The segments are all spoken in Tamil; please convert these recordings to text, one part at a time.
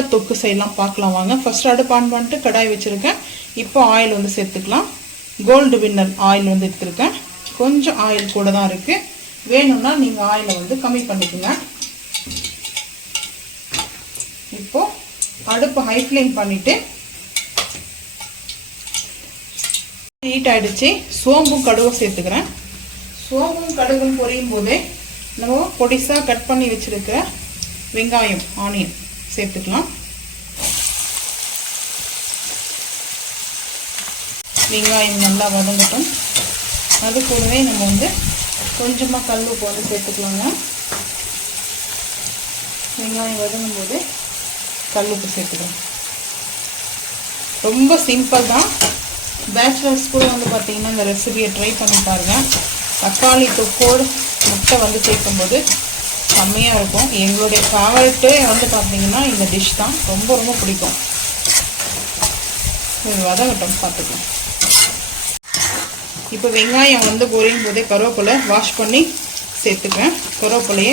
முட்டை தொக்கு செய்யலாம் பார்க்கலாம் வாங்க. ஃபர்ஸ்ட் அடுப்பு ஆன் பண்ணிட்டு கடாய் வச்சுருக்கேன். இப்போ ஆயில் வந்து சேர்த்துக்கலாம். கோல்டு வின்னர் ஆயில் வந்து எடுத்துருக்கேன். கொஞ்சம் ஆயில் கூட தான் இருக்குது வேணும்னா நீங்கள் ஆயிலை வந்து கம்மி பண்ணிக்கோங்க. இப்போ அடுப்பு ஹை ஃப்ளேம் பண்ணிவிட்டு ஹீட் ஆகிடுச்சு சோம்பும் கடுகும் சேர்த்துக்கிறேன். சோம்பும் கடுகும் பொரியும் போதே நம்ம பொடிசாக கட் பண்ணி வச்சிருக்கிற வெங்காயம் ஆனியன் சேர்த்துக்கலாம். வெங்காயம் நல்லா வதங்கட்டும். அது கூடவே நம்ம வந்து கொஞ்சமாக கல் உப்பு வந்து சேர்த்துக்கலாங்க. வெங்காயம் வதங்கும் போது கல் உப்பு சேர்த்துக்கலாம். ரொம்ப சிம்பிள் தான். பேச்சுலர்ஸ் கூட வந்து பார்த்திங்கன்னா இந்த ரெசிபியை ட்ரை பண்ணி பாருங்க. தக்காளி தொக்கோடு முட்டை வந்து சேர்க்கும்போது செம்மையாக இருக்கும். எங்களுடைய ஃபேவரட்டே வந்து பார்த்தீங்கன்னா இந்த டிஷ் தான். ரொம்ப ரொம்ப பிடிக்கும். இது வதங்கட்டும் பார்த்துக்கலாம். இப்போ வெங்காயம் வந்து பொரியும் போதே கருவேப்பிலை வாஷ் பண்ணி சேர்த்துக்கிறேன். கருவேப்பிலையே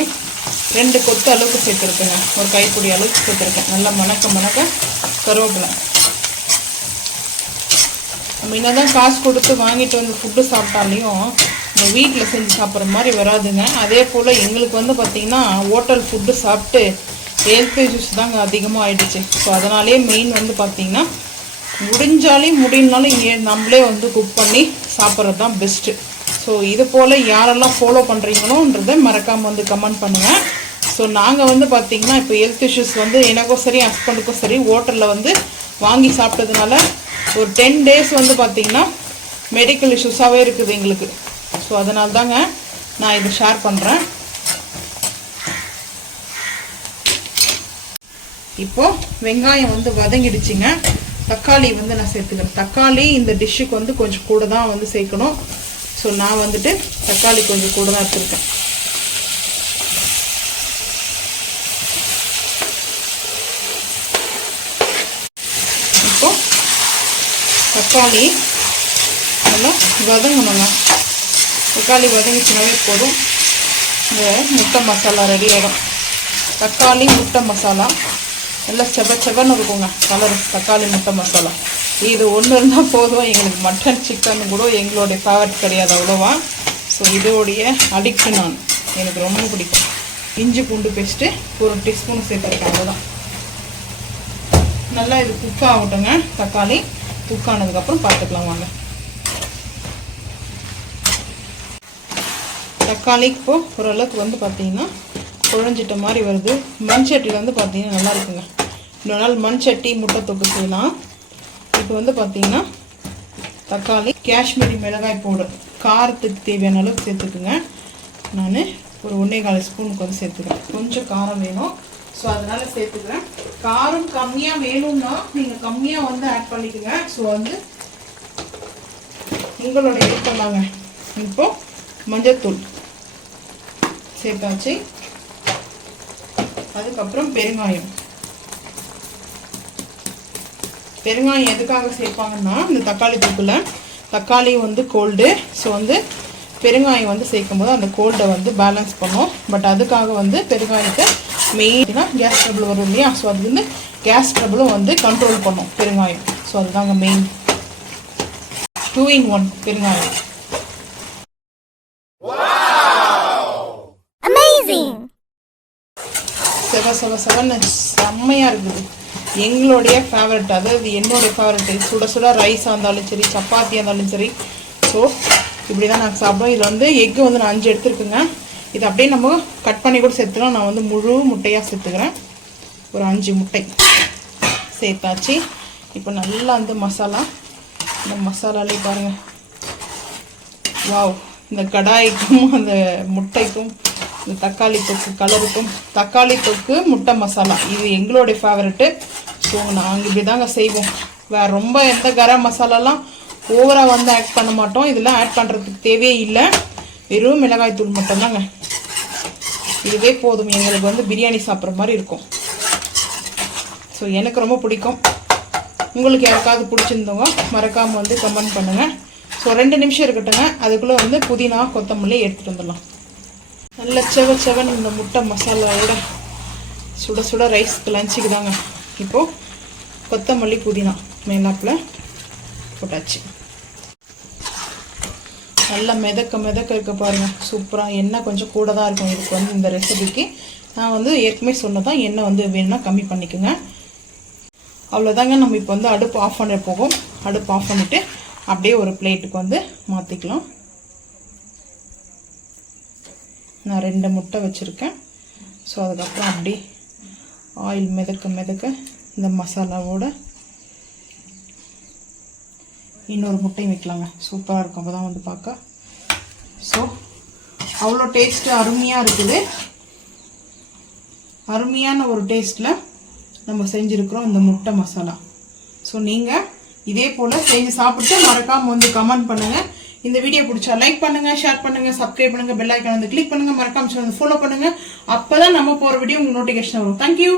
ரெண்டு கொத்து அளவுக்கு சேர்த்துருக்கேங்க. ஒரு கைப்பிடி அளவுக்கு சேர்த்துருக்கேன். நல்லா மணக்க மணக்க கருவேப்பிலை. நம்ம என்னதான் காசு கொடுத்து வாங்கிட்டு வந்து ஃபுட்டு சாப்பிட்டாலையும் நம்ம வீட்டில் செஞ்சு சாப்பிட்ற மாதிரி வராதுங்க. அதே போல் எங்களுக்கு வந்து பார்த்திங்கன்னா ஹோட்டல் ஃபுட்டு சாப்பிட்டு ஹெல்த் இஷ்யூஸ் தாங்க அதிகமாக ஆயிடுச்சு. ஸோ அதனாலே மெயின் வந்து பார்த்திங்கன்னா முடிஞ்சாலும் முடியலனாலும் இங்கே நம்மளே வந்து குக் பண்ணி சாப்பிட்றது தான் பெஸ்ட்டு ஸோ இது போல் யாரெல்லாம் ஃபாலோ பண்ணுறீங்களோன்றதை மறக்காமல் வந்து கமெண்ட் பண்ணுங்கள் ஸோ நாங்கள் வந்து பார்த்திங்கன்னா இப்போ ஹெல்த் இஷ்யூஸ் வந்து எனக்கும் சரி ஹஸ்பண்டுக்கும் சரி ஹோட்டலில் வந்து வாங்கி சாப்பிட்டதுனால ஒரு டென் டேஸ் வந்து பார்த்திங்கன்னா மெடிக்கல் இஷ்யூஸாகவே இருக்குது எங்களுக்கு. ஸோ அதனால தாங்க நான் இதை ஷேர் பண்ணுறேன் இப்போ வெங்காயம் வந்து வதங்கிடுச்சுங்க. தக்காளி வந்து நான் சேர்த்துக்கிறேன். தக்காளி இந்த டிஷ்ஷுக்கு வந்து கொஞ்சம் கூட தான் வந்து சேர்க்கணும். ஸோ நான் வந்துட்டு தக்காளி கொஞ்சம் கூட தான் எடுத்துருக்கேன். இப்போ தக்காளி நல்லா வதங்கணுங்க. தக்காளி வதங்கிச்சுனாவே போதும். இந்த முட்டை மசாலா ரெடி ஆகிடும் தக்காளி முட்டை மசாலா. நல்லா செவ செவன்னு இருக்குங்க. கலர் தக்காளி முட்டை மசாலா. இது ஒன்று இருந்தால் போதும். எங்களுக்கு மட்டன் சிக்கன் கூட எங்களுடைய ஃபேவரட் கிடையாது அவ்வளோவா. ஸோ இதோடைய அடிக்ட் நான். எனக்கு ரொம்ப பிடிக்கும். இஞ்சி பூண்டு பேஸ்ட்டு ஒரு டீஸ்பூன் சேர்த்துருக்கேன். அவ்வளோதான் நல்லா இது குக் ஆகட்டுங்க. தக்காளி குக் ஆனதுக்கப்புறம் பார்த்துக்கலாம் வாங்க. தக்காளி இப்போ ஓரளவுக்கு வந்து பார்த்தீங்கன்னா குழஞ்சிட்ட மாதிரி வருது. மண் சட்டியில் வந்து பார்த்தீங்கன்னா நல்லா இருக்குங்க. இன்னொரு நாள் மண் சட்டி முட்டை தொக்கு செய்யலாம். இப்போ வந்து பார்த்தீங்கன்னா தக்காளி காஷ்மீரி மிளகாய் பவுடர். காரத்துக்கு தேவையான அளவுக்கு சேர்த்துக்குங்க. நான் ஒரு ஒன்றே கால் ஸ்பூனுக்கு வந்து சேர்த்துக்கிறேன். கொஞ்சம் காரம் வேணும். ஸோ அதனால் சேர்த்துக்கிறேன். காரம் கம்மியாக வேணும்னா நீங்கள் கம்மியாக வந்து ஆட் பண்ணிக்கோங்க. ஸோ வந்து உங்களோட இது பண்ணாங்க இப்போது மஞ்சத்தூள். சேர்த்தாச்சு அதுக்கப்புறம் பெருங்காயம். பெருங்காயம் எதுக்காக சேர்ப்பாங்கன்னா இந்த தக்காளி தூக்குல தக்காளி வந்து கோல்டு ஸோ வந்து பெருங்காயம் வந்து சேர்க்கும்போது அந்த கோல்டை வந்து பேலன்ஸ் பண்ணும். பட் அதுக்காக வந்து பெருங்காயத்தை மெயினாக கேஸ் ட்ரபிள் வரும் இல்லையா? ஸோ அது வந்து கேஸ் ட்ரபிளும் வந்து கண்ட்ரோல் பண்ணும் பெருங்காயம். ஸோ அதுதாங்க மெயின் டூ இன் ஒன் பெருங்காயம். செவ செவ செவன்னு செம்மையாக இருக்குது. எங்களுடைய ஃபேவரட் அதாவது என்னுடைய ஃபேவரட் சுட சுட ரைஸாக இருந்தாலும் சரி சப்பாத்தியாக இருந்தாலும் சரி. ஸோ இப்படி தான் நாங்கள் சாப்பிடுவோம் இதில் வந்து எக்கு வந்து நான் அஞ்சு எடுத்துருக்குங்க. இது அப்படியே நம்ம கட் பண்ணி கூட சேர்த்துக்கலாம். நான் வந்து முழு முட்டையாக சேர்த்துக்கிறேன். ஒரு அஞ்சு முட்டை சேர்த்தாச்சு. இப்போ நல்லா வந்து மசாலா இந்த மசாலாலே பாருங்கள் வாவ் இந்த கடாய்க்கும் அந்த முட்டைக்கும் இந்த தக்காளி தொக்கு கலருக்கும் தக்காளி தொக்கு முட்டை மசாலா. இது எங்களுடைய ஃபேவரெட்டு ஸோ நாங்கள் இப்படி தாங்க செய்வோம். வேறு ரொம்ப எந்த கரம் மசாலாலாம் ஓவராக வந்து ஆட் பண்ண மாட்டோம். இதெல்லாம் ஆட் பண்ணுறதுக்கு தேவையே இல்லை. வெறும் மிளகாய் தூள் மட்டும்தாங்க. இதுவே போதும். எங்களுக்கு வந்து பிரியாணி சாப்பிட்ற மாதிரி இருக்கும். ஸோ எனக்கு ரொம்ப பிடிக்கும். உங்களுக்கு யாருக்காவது பிடிச்சிருந்தவங்க மறக்காமல் வந்து கமெண்ட் பண்ணுங்கள் ஸோ ரெண்டு நிமிஷம் இருக்கட்டுங்க. அதுக்குள்ளே வந்து புதினா கொத்தமல்லி எடுத்துகிட்டு வந்துடலாம். நல்ல செவ செவன் இந்த முட்டை மசாலாவோட சுட சுட ரைஸ்க்கு லஞ்சுக்கு தாங்க. இப்போது கொத்தமல்லி புதினா மேலாப்பில் போட்டாச்சு. நல்லா மிதக்க மிதக்க இருக்க பாருங்கள் சூப்பராக எண்ணெய் கொஞ்சம் கூட தான் இருக்கும். இதுக்கு வந்து இந்த ரெசிபிக்கு நான் வந்து ஏற்கனவே சொன்னதான் எண்ணெய் வந்து வேணும்னா கம்மி பண்ணிக்கோங்க. அவ்வளோதாங்க நம்ம இப்போ வந்து அடுப்பு ஆஃப் பண்ண போகும் அடுப்பு ஆஃப் பண்ணிவிட்டு அப்படியே ஒரு பிளேட்டுக்கு வந்து மாற்றிக்கலாம் நான் ரெண்டு முட்டை வச்சுருக்கேன். ஸோ அதுக்கப்புறம் அப்படி ஆயில் மிதக்க மிதக்க இந்த மசாலாவோட இன்னொரு முட்டையும் வைக்கலாங்க. சூப்பராக இருக்கும். அப்போ தான் வந்து பார்க்க. ஸோ அவ்வளோ டேஸ்ட்டு அருமையாக இருக்குது. அருமையான ஒரு டேஸ்ட்டில் நம்ம செஞ்சுருக்குறோம் இந்த முட்டை மசாலா. ஸோ நீங்கள் இதே போல் செஞ்சு சாப்பிட்டு மறக்காமல் வந்து கமெண்ட் பண்ணுங்கள் இந்த வீடியோ பிடிச்சா லைக் பண்ணுங்க ஷேர் பண்ணுங்க சப்ஸ்கிரைப் பண்ணுங்க பெல் ஐக்கான் வந்து கிளிக் பண்ணுங்க மறக்காம ஃபாலோ பண்ணுங்க. அப்பதான் நம்ம போற வீடியோ உங்களுக்கு நோட்டிஃபிகேஷன் வரும். தேங்க்யூ